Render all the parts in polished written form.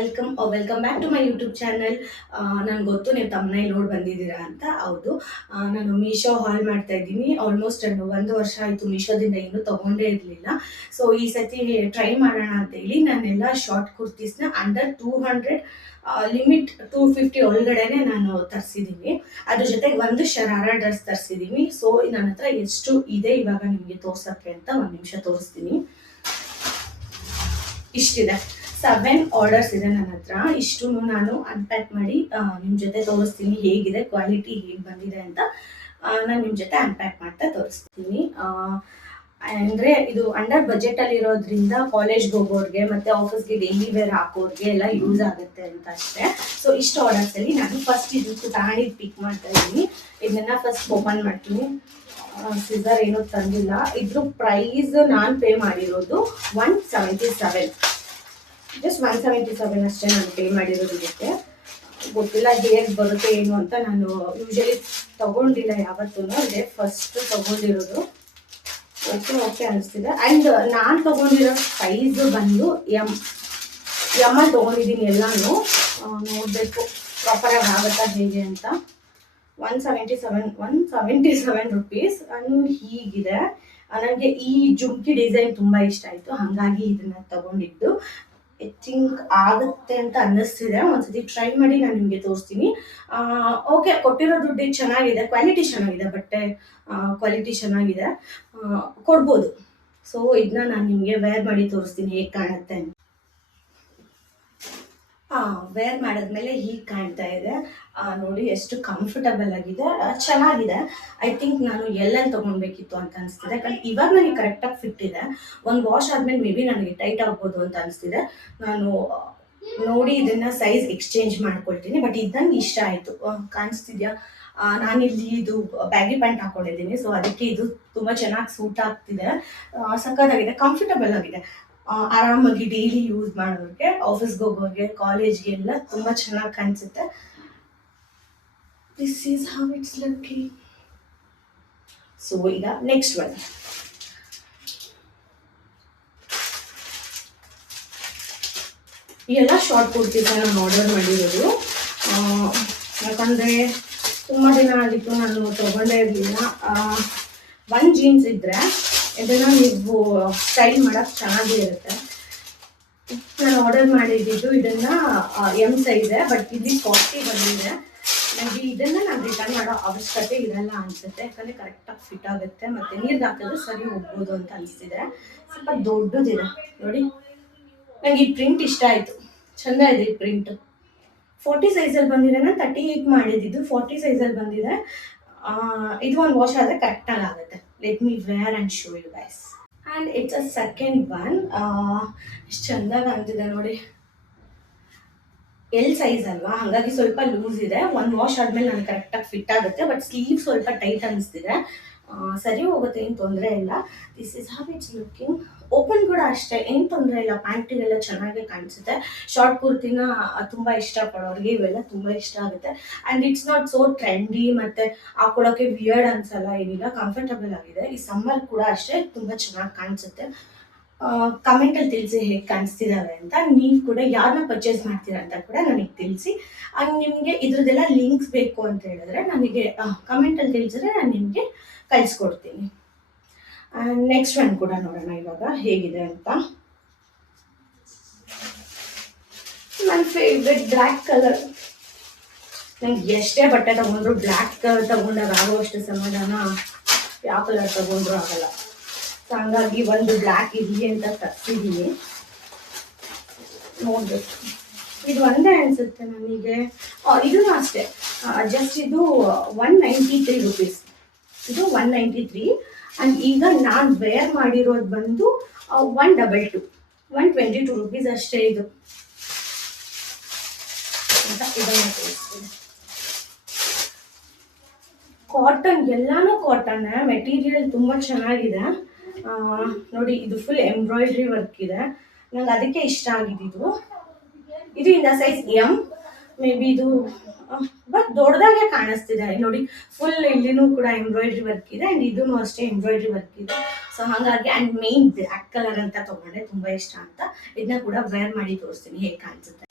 Welcome back to my YouTube channel. ನನಗೆ ಗೊತ್ತು ನೀವು ತಮ್ಮನೇಲಿ ನೋಡಿ ಬಂದಿದ್ದೀರಾ ಅಂತ. ಹೌದು, ನಾನು ಮೀಶೋ ಹಾಲ್ ಮಾಡ್ತಾ ಇದ್ದೀನಿ. ಆಲ್ಮೋಸ್ಟ್ 1 ವರ್ಷ ಆಯಿತು ಮೀಶೋದಿಂದ ಏನೂ ತೊಗೊಂಡೇ ಇರಲಿಲ್ಲ. ಸೊ ಈ ಸತಿ ಟ್ರೈ ಮಾಡೋಣ ಅಂತೇಳಿ ನಾನೆಲ್ಲ ಶಾರ್ಟ್ ಕುರ್ತೀಸ್ನ ಅಂಡರ್ 200 ಲಿಮಿಟ್ 250 ಒಳಗಡೆನೆ ನಾನು ತರಿಸಿದ್ದೀನಿ. ಅದ್ರ ಜೊತೆಗೆ ಒಂದು ಶರಾರ ಡ್ರೆಸ್ ತರಿಸಿದ್ದೀನಿ. ಸೊ ನನ್ನ ಹತ್ರ ಎಷ್ಟು ಇದೆ ಇವಾಗ ನಿಮಗೆ ತೋರ್ಸೋಕ್ಕೆ ಅಂತ ಒಂದು ನಿಮಿಷ ತೋರಿಸ್ತೀನಿ. ಇಷ್ಟಿದೆ, 7 ಆರ್ಡರ್ಸ್ ಇದೆ ನನ್ನ ಹತ್ರ. ಇಷ್ಟು ನಾನು ಅನ್ಪ್ಯಾಕ್ ಮಾಡಿ ನಿಮ್ಮ ಜೊತೆ ತೋರಿಸ್ತೀನಿ ಹೇಗಿದೆ, ಕ್ವಾಲಿಟಿ ಹೇಗೆ ಬಂದಿದೆ ಅಂತ ನಾನು ನಿಮ್ಮ ಜೊತೆ ಅನ್ಪ್ಯಾಕ್ ಮಾಡ್ತಾ ತೋರಿಸ್ತೀನಿ. ಅಂದರೆ ಇದು ಅಂಡರ್ ಬಜೆಟಲ್ಲಿ ಇರೋದ್ರಿಂದ ಕಾಲೇಜ್ಗೆ ಹೋಗೋರಿಗೆ ಮತ್ತು ಆಫೀಸ್ಗೆ ಡೈಲಿ ವೇರ್ ಹಾಕೋರಿಗೆ ಎಲ್ಲ ಯೂಸ್ ಆಗುತ್ತೆ ಅಂತ ಅಷ್ಟೇ. ಸೊ ಇಷ್ಟು ಆರ್ಡರ್ಸಲ್ಲಿ ನಾನು ಫಸ್ಟ್ ಇದು ತಾಣಿದ್ದು ಪಿಕ್ ಮಾಡ್ತಾ ಇದ್ದೀನಿ. ಇದನ್ನ ಫಸ್ಟ್ ಓಪನ್ ಮಾಡ್ತೀನಿ. ಸಿಸರ್ ಏನೂ ತಂದಿಲ್ಲ. ಇದ್ರ ಪ್ರೈಸ್ ನಾನು ಪೇ ಮಾಡಿರೋದು 177, ಜಸ್ಟ್ 177 ಅಷ್ಟೇ ನಾನು ಪೇ ಮಾಡಿರೋದು. ಇದಕ್ಕೆ ಗೊತ್ತಿಲ್ಲ ಹೇಗೆ ಬರುತ್ತೆ ಏನು ಅಂತ. ನಾನು ಯೂಶಲಿ ತಗೊಂಡಿಲ್ಲ ಯಾವತ್ತೂ, ಇದೇ ಫಸ್ಟ್ ತಗೊಂಡಿರೋದು. ಓಕೆ ಅನಿಸ್ತಿದೆ. ಆ್ಯಂಡ್ ನಾನು ತಗೊಂಡಿರೋ ಸೈಜ್ ಬಂದು ಎಮ್ ಅಲ್ಲಿ ತೊಗೊಂಡಿದ್ದೀನಿ ಎಲ್ಲನೂ. ನೋಡಬೇಕು ಪ್ರಾಪರಾಗಿ ಆಗುತ್ತಾ ಹೇಗೆ ಅಂತ. 177 ರುಪೀಸ್. ಆ್ಯಂಡ್ ಹೀಗಿದೆ. ನನಗೆ ಈ ಜುಮ್ಕಿ ಡಿಸೈನ್ ತುಂಬ ಇಷ್ಟ ಆಯಿತು, ಹಾಗಾಗಿ ಇದನ್ನ ತಗೊಂಡಿದ್ದು. ಐ ಥಿಂಕ್ ಆಗುತ್ತೆ ಅಂತ ಅನ್ನಿಸ್ತಿದೆ. ಒಂದ್ಸತಿ ಟ್ರೈ ಮಾಡಿ ನಾನು ನಿಮಗೆ ತೋರಿಸ್ತೀನಿ. ಓಕೆ, ಕೊಟ್ಟಿರೋ ದುಡ್ಡಿಗೆ ಚೆನ್ನಾಗಿದೆ, ಕ್ವಾಲಿಟಿ ಚೆನ್ನಾಗಿದೆ, ಬಟ್ಟೆ ಕ್ವಾಲಿಟಿ ಚೆನ್ನಾಗಿದೆ, ಕೊಡ್ಬೋದು. ಸೊ ಇದನ್ನ ನಾನು ನಿಮಗೆ ವೇರ್ ಮಾಡಿ ತೋರಿಸ್ತೀನಿ ಹೇಗೆ ಕಾಣುತ್ತೆ ಅಂತ. ವೇರ್ ಮಾಡಿದ್ಮೇಲೆ ಹೀಗೆ ಕಾಣ್ತಾ ಇದೆ. ನೋಡಿ ಎಷ್ಟು ಕಂಫರ್ಟಬಲ್ ಆಗಿದೆ, ಚೆನ್ನಾಗಿದೆ. ಐ ಥಿಂಕ್ ನಾನು ಎಲ್ಲೆಲ್ಲಿ ತೊಗೊಳ್ಬೇಕಿತ್ತು ಅಂತ ಅನಿಸ್ತಿದೆ. ಯಾಕಂದ್ರೆ ಇವಾಗ ನನಗೆ ಕರೆಕ್ಟಾಗಿ ಫಿಟ್ ಇದೆ. ಒಂದು ವಾಶ್ ಆದಮೇಲೆ ಮೇ ಬಿ ನನಗೆ ಟೈಟ್ ಆಗ್ಬೋದು ಅಂತ ಅನಿಸ್ತಿದೆ. ನಾನು ನೋಡಿ ಇದನ್ನು ಸೈಜ್ ಎಕ್ಸ್ಚೇಂಜ್ ಮಾಡ್ಕೊಳ್ತೀನಿ. ಬಟ್ ಇದು ನನಗೆ ಇಷ್ಟ ಆಯಿತು. ಕಾಣಿಸ್ತಿದ್ಯಾ? ನಾನಿಲ್ಲಿ ಇದು ಬ್ಯಾಗಿ ಪ್ಯಾಂಟ್ ಹಾಕೊಂಡಿದ್ದೀನಿ. ಸೊ ಅದಕ್ಕೆ ಇದು ತುಂಬ ಚೆನ್ನಾಗಿ ಸೂಟ್ ಆಗ್ತಿದೆ. ಸಕ್ಕತ್ತಾಗಿದೆ, ಕಂಫರ್ಟಬಲ್ ಆಗಿದೆ. ಆರಾಮಾಗಿ ಡೈಲಿ ಯೂಸ್ ಮಾಡೋರಿಗೆ, ಆಫೀಸ್ಗೆ ಹೋಗೋರಿಗೆ, ಕಾಲೇಜ್ಗೆ ಎಲ್ಲ ತುಂಬ ಚೆನ್ನಾಗಿ ಕಾಣಿಸುತ್ತೆ. This is how it's looking. So ಈಗ ನೆಕ್ಸ್ಟ್ ಒನ್. ಈ ಎಲ್ಲ ಶಾರ್ಟ್ ಕುರ್ತೀಸ್ ನಾನು ಆರ್ಡರ್ ಮಾಡಿರೋದು. ಯಾಕಂದರೆ ತುಂಬ ದಿನ ಆಗಿತ್ತು ನಾನು ತೊಗೊಂಡೇ ಇರಲಿಲ್ಲ. ಒಂದು ಜೀನ್ಸ್ ಇದ್ದರೆ ಇದನ್ನು ನೀವು ಸ್ಟೈಲ್ ಮಾಡೋಕ್ಕೆ ಚೆನ್ನಾಗೇ ಇರುತ್ತೆ. ನಾನು ಆರ್ಡರ್ ಮಾಡಿದ್ದು ಇದನ್ನು ಎಮ್ ಸೈಜೆ, ಬಟ್ ಇಲ್ಲಿ 40 ಬಂದಿದೆ. ನನಗೆ ಇದನ್ನು ನಾನು ರಿಟರ್ನ್ ಮಾಡೋ ಅವಶ್ಯಕತೆ ಇರಲ್ಲ ಅನಿಸುತ್ತೆ. ಯಾಕಂದರೆ ಕರೆಕ್ಟಾಗಿ ಫಿಟ್ ಆಗುತ್ತೆ ಮತ್ತು ನೀರಿಗೆ ಹಾಕಿದ್ರೆ ಸರಿ ಹೋಗ್ಬೋದು ಅಂತ ಅನಿಸ್ತಿದೆ. ಸ್ವಲ್ಪ ದೊಡ್ಡದಿದೆ ನೋಡಿ. ನನಗೆ ಈ ಪ್ರಿಂಟ್ ಇಷ್ಟ ಆಯಿತು, ಚೆಂದ ಇದೆ ಈ ಪ್ರಿಂಟು. 40 ಸೈಜಲ್ಲಿ ಬಂದಿದೆ. ನಾನು 38 ಮಾಡಿದ್ದು, 40 ಸೈಜಲ್ಲಿ ಬಂದಿದೆ. ಇದು ಒಂದು ವಾಶ್ ಆದರೆ ಕರೆಕ್ಟಾಗಿ ಆಗುತ್ತೆ. Let me wear and show you guys. And it's a second one. ಎಷ್ಟು ಚೆಂದಾಗಿ ಅಂತಿದೆ ನೋಡಿ. ಎಲ್ ಸೈಜ್ ಅಲ್ವಾ, ಹಾಗಾಗಿ ಸ್ವಲ್ಪ ಲೂಸ್ ಇದೆ. ಒಂದು ವಾಶ್ ಆದಮೇಲೆ ನನಗೆ ಕರೆಕ್ಟಾಗಿ ಫಿಟ್ ಆಗುತ್ತೆ. ಬಟ್ ಸ್ಲೀವ್ ಸ್ವಲ್ಪ ಟೈಟ್ ಅನ್ನಿಸ್ತಿದೆ. ಸರಿ ಹೋಗುತ್ತೆ, ಏನು ತೊಂದರೆ ಇಲ್ಲ. This is how it's looking. Open ಕೂಡ ಅಷ್ಟೇ, ಏನು ತೊಂದರೆ ಇಲ್ಲ. ಪ್ಯಾಂಟಿಗೆಲ್ಲ ಚೆನ್ನಾಗೇ ಕಾಣಿಸುತ್ತೆ. ಶಾರ್ಟ್ ಕುರ್ತಿನ ತುಂಬ ಇಷ್ಟಪಡೋರಿಗೆ ಇವೆಲ್ಲ ತುಂಬ ಇಷ್ಟ ಆಗುತ್ತೆ. And it's not so trendy, ಮತ್ತು ಹಾಕೊಳ್ಳೋಕ್ಕೆ ವಿಯರ್ಡ್ ಅನ್ಸಲ್ಲ, ಏನಿಲ್ಲ, ಕಂಫರ್ಟಬಲ್ ಆಗಿದೆ. ಈ ಸಮ್ಮರ್ ಕೂಡ ಅಷ್ಟೇ ತುಂಬ ಚೆನ್ನಾಗಿ ಕಾಣಿಸುತ್ತೆ. ಕಮೆಂಟಲ್ಲಿ ತಿಳಿಸಿ ಹೇಗೆ ಕಾಣಿಸ್ತಿದ್ದಾವೆ ಅಂತ. ನೀವು ಕೂಡ ಯಾರನ್ನ ಪರ್ಚೇಸ್ ಮಾಡ್ತೀರಾ ಅಂತ ಕೂಡ ನನಗೆ ತಿಳಿಸಿ. ಆ್ಯಂಡ್ ನಿಮಗೆ ಇದ್ರದ್ದೆಲ್ಲ ಲಿಂಕ್ಸ್ ಬೇಕು ಅಂತ ಹೇಳಿದ್ರೆ ನನಗೆ ಕಮೆಂಟಲ್ಲಿ ತಿಳಿಸಿದ್ರೆ ನಾನು ನಿಮಗೆ ಕಳಿಸ್ಕೊಡ್ತೀನಿ. ನೆಕ್ಸ್ಟ್ ಒನ್ ಕೂಡ ನೋಡೋಣ ಇವಾಗ ಹೇಗಿದೆ ಅಂತ. ನನ್ನ ಫೇವ್ರೆಟ್ ಬ್ಲ್ಯಾಕ್ ಕಲರ್. ನಂಗೆ ಎಷ್ಟೇ ಬಟ್ಟೆ ತಗೊಂಡ್ರು ಬ್ಲ್ಯಾಕ್ ಕಲರ್ ತಗೊಂಡಾಗ ಆಗುವಷ್ಟು ಸಮಾಧಾನ ಯಾವ ಕಲರ್ ತಗೊಂಡ್ರು ಆಗಲ್ಲ. ಸೊ ಹಂಗಾಗಿ ಒಂದು ಬ್ಲ್ಯಾಕ್ ಇರಲಿ ಅಂತ ತರಿಸಿದ್ದೀನಿ. ನೋಡ್ಬೇಕು, ಇದು ಒಂದೇ ಅನಿಸುತ್ತೆ ನನಗೆ. ಇದೂ ಅಷ್ಟೇ, ಜಸ್ಟ್ ಇದು 193 ರುಪೀಸ್. ಇದು 193. ಆ್ಯಂಡ್ ಈಗ ನಾನು ವೇರ್ ಮಾಡಿರೋದು ಬಂದು 122, 122 ರುಪೀಸ್ ಅಷ್ಟೇ. ಇದು ಅಂತ ಇದನ್ನು ತೋರಿಸ್ತೀನಿ. ಕಾಟನ್, ಎಲ್ಲಾನು ಕಾಟನ್. ಮೆಟೀರಿಯಲ್ ತುಂಬ ಚೆನ್ನಾಗಿದೆ ನೋಡಿ. ಇದು ಫುಲ್ ಎಂಬ್ರಾಯ್ಡ್ರಿ ವರ್ಕ್ ಇದೆ. ನಂಗೆ ಅದಕ್ಕೆ ಇಷ್ಟ ಆಗಿದ್ದು. ಇದು in the size M. May be ಇದು ಬಟ್ ದೊಡ್ಡದಾಗೆ ಕಾಣಿಸ್ತಿದೆ ನೋಡಿ. ಫುಲ್ ಇಲ್ಲಿನೂ ಕೂಡ ಎಂಬ್ರಾಯ್ಡ್ರಿ ವರ್ಕ್ ಇದೆ. ಆ್ಯಂಡ್ ಇದೂ ಅಷ್ಟೇ ಎಂಬ್ರಾಯ್ಡ್ರಿ ವರ್ಕ್ ಇದೆ. ಸೊ ಹಾಗಾಗಿ ಆ್ಯಂಡ್ ಮೇನ್ ಬ್ಲ್ಯಾಕ್ ಕಲರ್ ಅಂತ ತೊಗೊಂಡೆ, ತುಂಬ ಇಷ್ಟ ಅಂತ. ಇದನ್ನ ಕೂಡ ವೇರ್ ಮಾಡಿ ತೋರಿಸ್ತೀನಿ ಹೇಗೆ ಕಾಣಿಸುತ್ತೆ.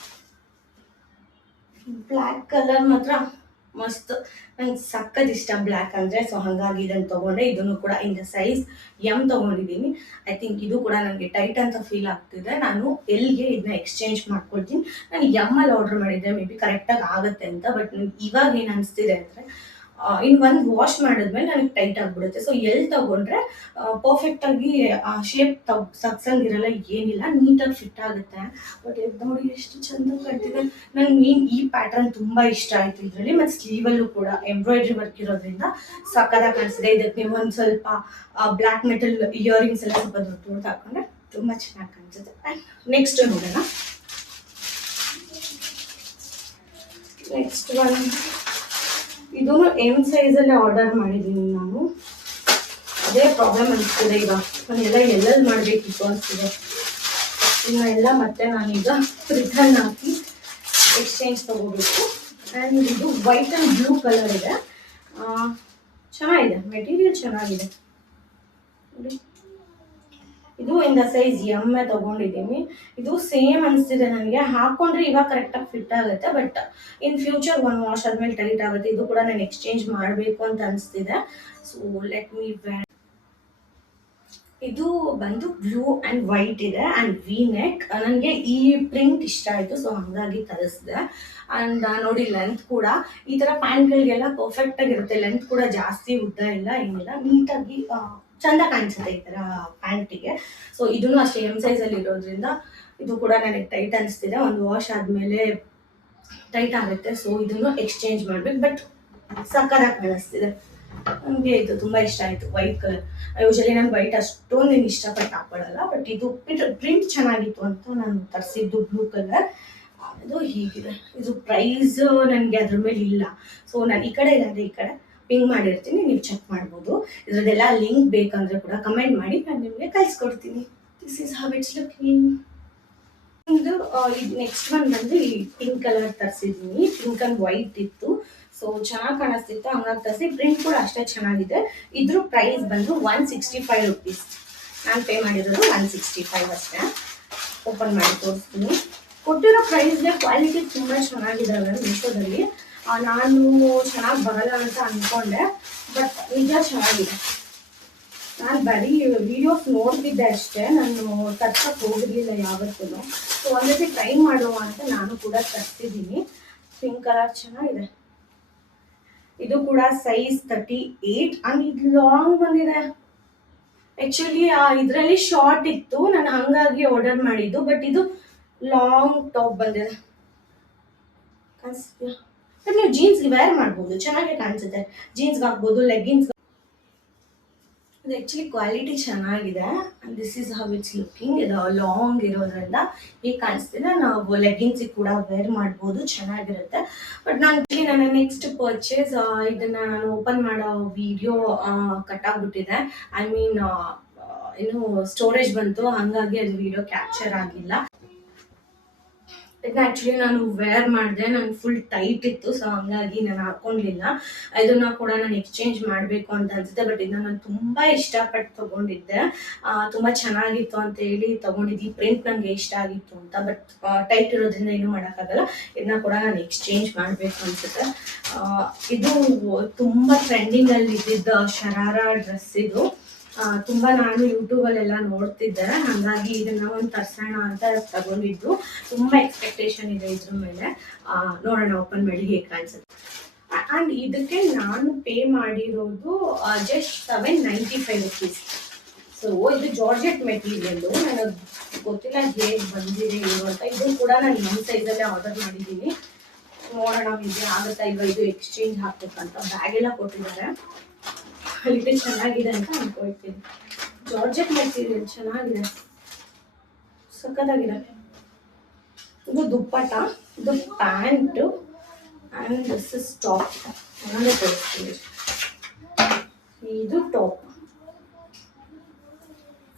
ಬ್ಲ್ಯಾಕ್ ಕಲರ್ ಮಾತ್ರ ಮಸ್ತ್, ನಂಗೆ ಸಕ್ಕತ್ ಇಷ್ಟ ಬ್ಲ್ಯಾಕ್ ಅಂದರೆ. ಸೊ ಹಾಗಾಗಿ ಇದನ್ನು ತೊಗೊಂಡೆ. ಇದನ್ನು ಕೂಡ ಇನ್ ದ ಸೈಜ್ ಎಮ್ ತೊಗೊಂಡಿದ್ದೀನಿ. ಐ ಥಿಂಕ್ ಇದು ಕೂಡ ನನಗೆ ಟೈಟ್ ಅಂತ ಫೀಲ್ ಆಗ್ತಿದೆ. ನಾನು ಎಲ್ಗೆ ಇದನ್ನ ಎಕ್ಸ್ಚೇಂಜ್ ಮಾಡ್ಕೊಳ್ತೀನಿ. ನಾನು ಎಮ್ಮಲ್ಲಿ ಆರ್ಡರ್ ಮಾಡಿದ್ದೆ, ಮೇ ಬಿ ಕರೆಕ್ಟಾಗಿ ಆಗುತ್ತೆ ಅಂತ. ಬಟ್ ಇವಾಗ ಏನು ಅನಿಸ್ತಿದೆ ಅಂದರೆ ಇನ್ನು ಒಂದು ವಾಶ್ ಮಾಡಿದ್ಮೇಲೆ ನನಗೆ ಟೈಟ್ ಆಗಿಬಿಡುತ್ತೆ. ಸೊ ಎಲ್ಲಿ ತಗೊಂಡ್ರೆ ಪರ್ಫೆಕ್ಟಾಗಿ ಶೇಪ್ ಸಕ್ಸಂಗಿರಲ್ಲ, ಏನಿಲ್ಲ, ನೀಟಾಗಿ ಫಿಟ್ ಆಗುತ್ತೆ. ಬಟ್ ಇದು ನೋಡಿ ಎಷ್ಟು ಚಂದ ಕಾಣ್ತಿದೆ. ನಂಗೆ ಮೀನ್ ಈ ಪ್ಯಾಟರ್ನ್ ತುಂಬ ಇಷ್ಟ ಆಯಿತು ಇದರಲ್ಲಿ. ಮತ್ತು ಸ್ಲೀವಲ್ಲೂ ಕೂಡ ಎಂಬ್ರಾಯ್ಡ್ರಿ ವರ್ಕ್ ಇರೋದ್ರಿಂದ ಸಕ್ಕದಾಗಿ ಕಾಣಿಸ್ತಿದೆ. ಇದಕ್ಕೆ ನೀವು ಒಂದು ಸ್ವಲ್ಪ ಬ್ಲ್ಯಾಕ್ ಮೆಟಲ್ ಇಯರಿಂಗ್ಸ್ ಎಲ್ಲ ಸ್ವಲ್ಪ ದೊಡ್ಡ ಹಾಕೊಂಡ್ರೆ ತುಂಬ ಚೆನ್ನಾಗಿ ಕಾಣಿಸುತ್ತೆ. ಆ್ಯಂಡ್ ನೆಕ್ಸ್ಟ್ ನೋಡೋಣ. ನೆಕ್ಸ್ಟ್ ಒನ್, ಇದು ಎಮ್ ಸೈಜಲ್ಲಿ ಆರ್ಡರ್ ಮಾಡಿದ್ದೀನಿ ನಾನು. ಅದೇ ಪ್ರಾಬ್ಲಮ್ ಅನಿಸ್ತಿದೆ ಈಗ, ನಾನೆಲ್ಲ ಎಲ್ಲೆಲ್ಲಿ ಮಾಡಬೇಕಿತ್ತು ಅನಿಸ್ತಿದೆ. ಇನ್ನು ಎಲ್ಲ ಮತ್ತೆ ನಾನೀಗ ರಿಟರ್ನ್ ಹಾಕಿ ಎಕ್ಸ್ಚೇಂಜ್ ತೊಗೋಬೇಕು. ಆ್ಯಂಡ್ ಇದು ವೈಟ್ ಆ್ಯಂಡ್ ಬ್ಲೂ ಕಲರ್ ಇದೆ. ಚೆನ್ನಾಗಿದೆ, ಮೆಟೀರಿಯಲ್ ಚೆನ್ನಾಗಿದೆ ನೋಡಿ. ಇದು ಇನ್ ದ ಸೈಜ್ ಎಮ್ ತೊಗೊಂಡಿದ್ದೀನಿ. ಇದು ಸೇಮ್ ಅನಿಸ್ತಿದೆ ನನಗೆ. ಹಾಕೊಂಡ್ರೆ ಇವಾಗ ಕರೆಕ್ಟಾಗಿ ಫಿಟ್ ಆಗುತ್ತೆ, ಬಟ್ ಇನ್ ಫ್ಯೂಚರ್ ಒಂದು ವಾಶ್ ಆದ್ಮೇಲೆ ಟೈಟ್ ಆಗುತ್ತೆ. ಇದು ಕೂಡ ನಾನು ಎಕ್ಸ್ಚೇಂಜ್ ಮಾಡಬೇಕು ಅಂತ ಅನಿಸ್ತಿದೆ. So let me wear. ಇದು ಬಂದು ಬ್ಲೂ ಆ್ಯಂಡ್ ವೈಟ್ ಇದೆ ಆ್ಯಂಡ್ ವಿ ನೆಕ್. ನನಗೆ ಈ ಪ್ರಿಂಟ್ ಇಷ್ಟ ಆಯಿತು, ಸೊ ಹಾಗಾಗಿ ತರಿಸಿದೆ. ಆ್ಯಂಡ್ ನೋಡಿ ಲೆಂತ್ ಕೂಡ ಈ ಥರ ಪ್ಯಾಂಟ್ಗಳಿಗೆಲ್ಲ ಪರ್ಫೆಕ್ಟಾಗಿರುತ್ತೆ. ಲೆಂತ್ ಕೂಡ ಜಾಸ್ತಿ ಉದ್ದ ಇಲ್ಲ, ಏನಿಲ್ಲ, ನೀಟಾಗಿ ಚಂದ ಕಾಣಿಸುತ್ತೆ ಈ ಥರ ಪ್ಯಾಂಟಿಗೆ. ಸೊ ಇದೂ ಅಷ್ಟೇ ಎಮ್ ಸೈಜಲ್ಲಿ ಇರೋದ್ರಿಂದ ಇದು ಕೂಡ ನನಗೆ ಟೈಟ್ ಅನಿಸ್ತಿದೆ. ಒಂದು ವಾಶ್ ಆದಮೇಲೆ ಟೈಟ್ ಆಗುತ್ತೆ. ಸೊ ಇದನ್ನು ಎಕ್ಸ್ಚೇಂಜ್ ಮಾಡಬೇಕು. ಬಟ್ ಸಕ್ಕತ್ತಾಗಿ ಕಾಣಿಸ್ತಿದೆ. ನನಗೆ ಇದು ತುಂಬ ಇಷ್ಟ ಆಯಿತು, ವೈಟ್ ಕಲರ್. ಯೂಶಲಿ ನಾನು ವೈಟ್ ಅಷ್ಟೊಂದು ಏನು ಇಷ್ಟಪಟ್ಟು ಹಾಕೊಳ್ಳಲ್ಲ, ಬಟ್ ಇದು ಪ್ರಿಂಟ್ ಚೆನ್ನಾಗಿತ್ತು ಅಂತ ನಾನು ತರಿಸಿದ್ದು ಬ್ಲೂ ಕಲರ್. ಇದು ಹೀಗಿದೆ. ಇದು ಪ್ರೈಸ್ ನನಗೆ ಅದ್ರ ಮೇಲೆ ಇಲ್ಲ. ಸೊ ನಾನು ಈ ಕಡೆ ಇಲ್ಲಾಂದರೆ ಈ ಕಡೆ ಪಿಂಗ್ ಮಾಡಿರ್ತೀನಿ, ನೀವು ಚೆಕ್ ಮಾಡ್ಬೋದು. ಇದರದ್ದೆಲ್ಲ ಲಿಂಕ್ ಬೇಕಂದ್ರೆ ಕೂಡ ಕಮೆಂಟ್ ಮಾಡಿ, ನಾನು ನಿಮಗೆ ಕಳಿಸ್ಕೊಡ್ತೀನಿ. This is how it's looking. ಇದು ನೆಕ್ಸ್ಟ್ ಒನ್ ಬಂದು ಈ ಪಿಂಕ್ ಕಲರ್ ತರಿಸಿದ್ದೀನಿ. ಪಿಂಕ್ ಆ್ಯಂಡ್ ವೈಟ್ ಇತ್ತು, ಸೊ ಚೆನ್ನಾಗಿ ಕಾಣಿಸ್ತಿತ್ತು, ಹಂಗಾಗಿ ತರಿಸಿ. ಪ್ರಿಂಟ್ ಕೂಡ ಅಷ್ಟೇ ಚೆನ್ನಾಗಿದೆ. ಇದ್ರ ಪ್ರೈಸ್ ಬಂದು 165 ರುಪೀಸ್. ನಾನು ಪೇ ಮಾಡಿರೋದು 165 ಅಷ್ಟೇ. ಓಪನ್ ಮಾಡಿ ತೋರಿಸ್ತೀನಿ. ಕೊಟ್ಟಿರೋ ಪ್ರೈಸ್ಗೆ ಕ್ವಾಲಿಟಿ ತುಂಬ ಚೆನ್ನಾಗಿದ್ದಾವೆ ಮೀಶೋದಲ್ಲಿ. ನಾನು ಚೆನ್ನಾಗಿ ಬರಲ್ಲ ಅಂತ ಅಂದ್ಕೊಂಡೆ, ಬಟ್ ನಿಜ ಚೆನ್ನಾಗಿದೆ. ನಾನು ಬರೀ ವಿಡಿಯೋಸ್ ನೋಡ್ತಿದ್ದೆ ಅಷ್ಟೇ, ನಾನು ತರ್ಸಕ್ಕೆ ಹೋಗಿರಲಿಲ್ಲ ಯಾವತ್ತೂ. ಸೊ ಒಂದ್ಸತಿ ಟ್ರೈ ಮಾಡುವ ಅಂತ ನಾನು ಕೂಡ ತರ್ಸಿದ್ದೀನಿ. ಪಿಂಕ್ ಕಲರ್ ಚೆನ್ನಾಗಿದೆ. ಇದು ಕೂಡ ಸೈಜ್ 38 ಆ್ಯಂಡ್ ಇದು ಲಾಂಗ್ ಬಂದಿದೆ. ಆ್ಯಕ್ಚುಲಿ ಇದರಲ್ಲಿ ಶಾರ್ಟ್ ಇತ್ತು, ನಾನು ಹಾಗಾಗಿ ಆರ್ಡರ್ ಮಾಡಿದ್ದು. ಬಟ್ ಇದು ಲಾಂಗ್ ಟಾಪ್ ಬಂದಿದೆ, ಕಾಣಿಸ್ತೀಯಾ? ಬಟ್ ನೀವು ಜೀನ್ಸ್ಗೆ ವೇರ್ ಮಾಡ್ಬೋದು, ಚೆನ್ನಾಗೇ ಕಾಣಿಸುತ್ತೆ. ಜೀನ್ಸ್ಗೆ ಹಾಕ್ಬೋದು, ಲೆಗ್ಗಿನ್ಸ್. ಇದು ಆ್ಯಕ್ಚುಲಿ ಕ್ವಾಲಿಟಿ ಚೆನ್ನಾಗಿದೆ. This is how it's looking. ಇದು ಲಾಂಗ್ ಇರೋದ್ರಿಂದ ಈಗ ಕಾಣಿಸ್ತಿದೆ. ನಾವು ಲೆಗ್ಗಿನ್ಸಿಗೆ ಕೂಡ ವೇರ್ ಮಾಡ್ಬೋದು, ಚೆನ್ನಾಗಿರುತ್ತೆ. ಬಟ್ ನನ್ನ ನೆಕ್ಸ್ಟ್ ಪರ್ಚೇಸ್ ಇದನ್ನು ನಾನು ಓಪನ್ ಮಾಡೋ ವಿಡಿಯೋ ಕಟ್ ಆಗಿಬಿಟ್ಟಿದೆ. ಐ ಮೀನ್ ಏನು ಸ್ಟೋರೇಜ್ ಬಂತು, ಹಾಗಾಗಿ ಅದು ವಿಡಿಯೋ ಕ್ಯಾಪ್ಚರ್ ಆಗಿಲ್ಲ. ಇದನ್ನ ಆ್ಯಕ್ಚುಲಿ ನಾನು ವೇರ್ ಮಾಡಿದೆ, ನಾನು ಫುಲ್ ಟೈಟ್ ಇತ್ತು, ಸೊ ಹಂಗಾಗಿ ನಾನು ಹಾಕ್ಕೊಂಡಿಲ್ಲ. ಇದನ್ನ ಕೂಡ ನಾನು ಎಕ್ಸ್ಚೇಂಜ್ ಮಾಡಬೇಕು ಅಂತ ಅನ್ಸುತ್ತೆ. ಬಟ್ ಇದನ್ನ ನಾನು ತುಂಬ ಇಷ್ಟಪಟ್ಟು ತೊಗೊಂಡಿದ್ದೆ, ತುಂಬ ಚೆನ್ನಾಗಿತ್ತು ಅಂತ ಹೇಳಿ ತೊಗೊಂಡಿದ್ದಿ. ಪ್ರಿಂಟ್ ನನಗೆ ಇಷ್ಟ ಆಗಿತ್ತು ಅಂತ. ಬಟ್ ಟೈಟ್ ಇರೋದ್ರಿಂದ ಏನೂ ಮಾಡೋಕ್ಕಾಗಲ್ಲ. ಇದನ್ನ ಕೂಡ ನಾನು ಎಕ್ಸ್ಚೇಂಜ್ ಮಾಡಬೇಕು ಅನಿಸುತ್ತೆ. ಇದು ತುಂಬ ಟ್ರೆಂಡಿಂಗಲ್ಲಿ ಇದ್ದಿದ್ದ ಶರಾರಾ ಡ್ರೆಸ್ ಇದು. ತುಂಬ ನಾನು ಯೂಟ್ಯೂಬಲ್ಲೆಲ್ಲ ನೋಡ್ತಿದ್ದೆ, ಹಾಗಾಗಿ ಇದನ್ನ ಒಂದು ತರ್ಸೋಣ ಅಂತ ತಗೊಂಡಿದ್ದು. ತುಂಬ ಎಕ್ಸ್ಪೆಕ್ಟೇಷನ್ ಇದೆ ಇದ್ರ ಮೇಲೆ. ನೋಡೋಣ ಓಪನ್ ಮಾಡಿ ಹೇಗೆ ಕಾಣಿಸುತ್ತೆ. ಆ್ಯಂಡ್ ಇದಕ್ಕೆ ನಾನು ಪೇ ಮಾಡಿರೋದು ಜಸ್ಟ್ 795 ರುಪೀಸ್. ಸೊ ಇದು ಜಾರ್ಜೆಟ್ ಮೆಟೀರಿಯಲ್ಲು. ನನಗೆ ಗೊತ್ತಿಲ್ಲ ಹೇಗೆ ಬಂದಿದೆ ಏನು ಅಂತ. ಇದು ಕೂಡ ನಾನು ನಮ್ಮ ಸೈಜಲ್ಲೇ ಆರ್ಡರ್ ಮಾಡಿದ್ದೀನಿ. ನೋಡೋಣ ಇದು ಆಗುತ್ತಾ ಇಲ್ವಾ. ಇದು ಎಕ್ಸ್ಚೇಂಜ್ ಹಾಕ್ಬೇಕಂತ ಬ್ಯಾಗೆಲ್ಲ ಕೊಟ್ಟಿದ್ದಾರೆ. ಕ್ವಾಲಿಟಿ ಚೆನ್ನಾಗಿದೆ ಅಂತ ಅನ್ಕೊಳ್ತೀನಿ. ಜಾರ್ಜೆಟ್ ಮೆಟೀರಿಯಲ್ ಚೆನ್ನಾಗಿದೆ, ಸಕ್ಕತ್ತಾಗಿದೆ. ಇದು ದುಪ್ಪಟ್ಟ, ಇದು pant and this is top. ನಾನೇ ತೋರಿಸ್ತೀನಿ. ಇದು ಟಾಪ್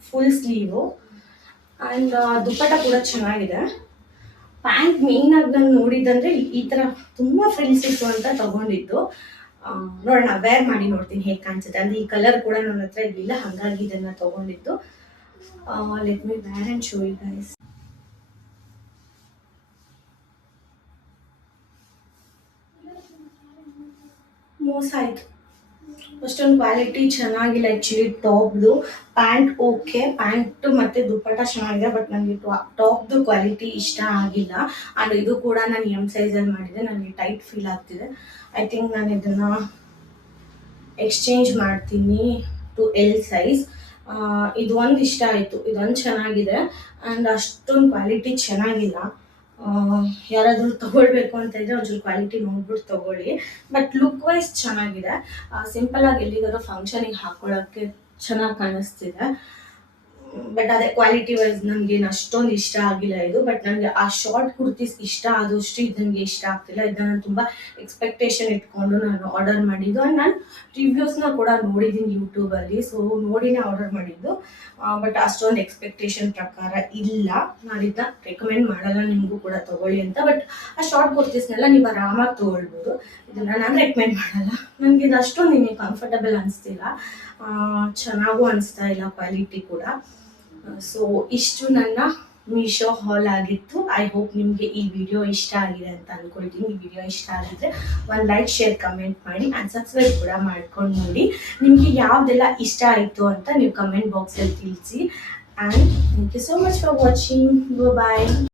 ಫುಲ್ ಸ್ಲೀವು ಆ್ಯಂಡ್ ದುಪ್ಪಟ್ಟ ಕೂಡ ಚೆನ್ನಾಗಿದೆ. ಪ್ಯಾಂಟ್ ಮೇಯ್ನಾಗಿ ನಾನು ನೋಡಿದ್ದಂದರೆ ಈ ಥರ ತುಂಬ ಫ್ರಿಲ್ಸ್ ಇತ್ತು ಅಂತ ತೊಗೊಂಡಿದ್ದು. ನೋಡೋಣ ವೇರ್ ಮಾಡಿ ನೋಡ್ತೀನಿ ಹೇಗೆ ಕಾಣಿಸುತ್ತೆ. ಅಂದರೆ ಈ ಕಲರ್ ಕೂಡ ನನ್ನ ಹತ್ರ ಇರಲಿಲ್ಲ, ಹಾಗಾಗಿ ಇದನ್ನು ತೊಗೊಂಡಿದ್ದು. Let me wear and show you guys. ಮೋಸ ಆಯಿತು. ಅಷ್ಟೊಂದು ಕ್ವಾಲಿಟಿ ಚೆನ್ನಾಗಿಲ್ಲ ಆ್ಯಕ್ಚುಲಿ ಟಾಪ್ದು. ಪ್ಯಾಂಟ್ ಓಕೆ, ಪ್ಯಾಂಟ್ ಮತ್ತು ದುಪ್ಪಟ್ಟ ಚೆನ್ನಾಗಿದೆ, ಬಟ್ ನನಗೆ ಟಾಪ್ದು ಕ್ವಾಲಿಟಿ ಇಷ್ಟ ಆಗಿಲ್ಲ. ಆ್ಯಂಡ್ ಇದು ಕೂಡ ನಾನು ಎಮ್ ಸೈಜಲ್ಲಿ ಮಾಡಿದೆ, ನನಗೆ ಟೈಟ್ ಫೀಲ್ ಆಗ್ತಿದೆ. ಐ ಥಿಂಕ್ ನಾನು ಇದನ್ನು ಎಕ್ಸ್ಚೇಂಜ್ ಮಾಡ್ತೀನಿ ಟು ಎಲ್ ಸೈಜ್. ಇದು ಒಂದು ಇಷ್ಟ ಆಯಿತು, ಇದೊಂದು ಚೆನ್ನಾಗಿದೆ ಆ್ಯಂಡ್ ಅಷ್ಟೊಂದು ಕ್ವಾಲಿಟಿ ಚೆನ್ನಾಗಿಲ್ಲ. ಯಾರಾದರೂ ತೊಗೊಳ್ಬೇಕು ಅಂತ ಇದ್ದರೆ ಒಂಚೂರು ಕ್ವಾಲಿಟಿ ನೋಡ್ಬಿಟ್ಟು ತೊಗೊಳ್ಳಿ. ಬಟ್ ಲುಕ್ ವೈಸ್ ಚೆನ್ನಾಗಿದೆ, ಸಿಂಪಲಾಗಿ ಎಲ್ಲಿಗಾದ್ರೂ ಫಂಕ್ಷನಿಗೆ ಹಾಕ್ಕೊಳ್ಳೋಕ್ಕೆ ಚೆನ್ನಾಗಿ ಕಾಣಿಸ್ತಿದೆ. ಬಟ್ ಅದೇ ಕ್ವಾಲಿಟಿ ವೈಸ್ ನನಗೇನು ಅಷ್ಟೊಂದು ಇಷ್ಟ ಆಗಿಲ್ಲ ಇದು. ಬಟ್ ನನಗೆ ಆ ಶಾರ್ಟ್ ಕುರ್ತೀಸ್ ಇಷ್ಟ ಆದಷ್ಟು ಇದು ನನಗೆ ಇಷ್ಟ ಆಗ್ತಿಲ್ಲ. ಇದನ್ನ ನಾನು ತುಂಬ ಎಕ್ಸ್ಪೆಕ್ಟೇಷನ್ ಇಟ್ಕೊಂಡು ನಾನು ಆರ್ಡರ್ ಮಾಡಿದ್ದು. ಆ್ಯಂಡ್ ನಾನು ರಿವ್ಯೂಸ್ನ ಕೂಡ ನೋಡಿದ್ದೀನಿ ಯೂಟ್ಯೂಬಲ್ಲಿ, ಸೊ ನೋಡಿನೇ ಆರ್ಡರ್ ಮಾಡಿದ್ದು. ಬಟ್ ಅಷ್ಟೊಂದು ಎಕ್ಸ್ಪೆಕ್ಟೇಷನ್ ಪ್ರಕಾರ ಇಲ್ಲ. ನಾನು ಇದನ್ನ ರೆಕಮೆಂಡ್ ಮಾಡಲ್ಲ ನಿಮಗೂ ಕೂಡ ತೊಗೊಳ್ಳಿ ಅಂತ. ಬಟ್ ಆ ಶಾರ್ಟ್ ಕುರ್ತೀಸ್ನೆಲ್ಲ ನೀವು ಆರಾಮಾಗಿ ತೊಗೊಳ್ಬೋದು, ಇದನ್ನು ನಾನು ರೆಕಮೆಂಡ್ ಮಾಡಲ್ಲ. ನನಗೆ ಇದು ಅಷ್ಟೊಂದು ನಿಮಗೆ ಕಂಫರ್ಟಬಲ್ ಅನಿಸ್ತಿಲ್ಲ, ಚೆನ್ನಾಗೂ ಅನಿಸ್ತಾ ಇಲ್ಲ ಕ್ವಾಲಿಟಿ ಕೂಡ. ಸೊ ಇಷ್ಟು ನನ್ನ ಮೀಶೋ ಹಾಲ್ ಆಗಿತ್ತು. ಐ ಹೋಪ್ ನಿಮಗೆ ಈ ವಿಡಿಯೋ ಇಷ್ಟ ಆಗಿದೆ ಅಂತ ಅಂದ್ಕೊಳ್ತೀನಿ. ಈ ವಿಡಿಯೋ ಇಷ್ಟ ಆಗಿದ್ರೆ ಒಂದು ಲೈಕ್, ಶೇರ್, ಕಮೆಂಟ್ ಮಾಡಿ ಆ್ಯಂಡ್ ಸಬ್ಸ್ಕ್ರೈಬ್ ಕೂಡ ಮಾಡ್ಕೊಂಡು ನೋಡಿ. ನಿಮಗೆ ಯಾವುದೆಲ್ಲ ಇಷ್ಟ ಆಯಿತು ಅಂತ ನೀವು ಕಮೆಂಟ್ ಬಾಕ್ಸಲ್ಲಿ ತಿಳಿಸಿ. And thank you so much for watching. Bye.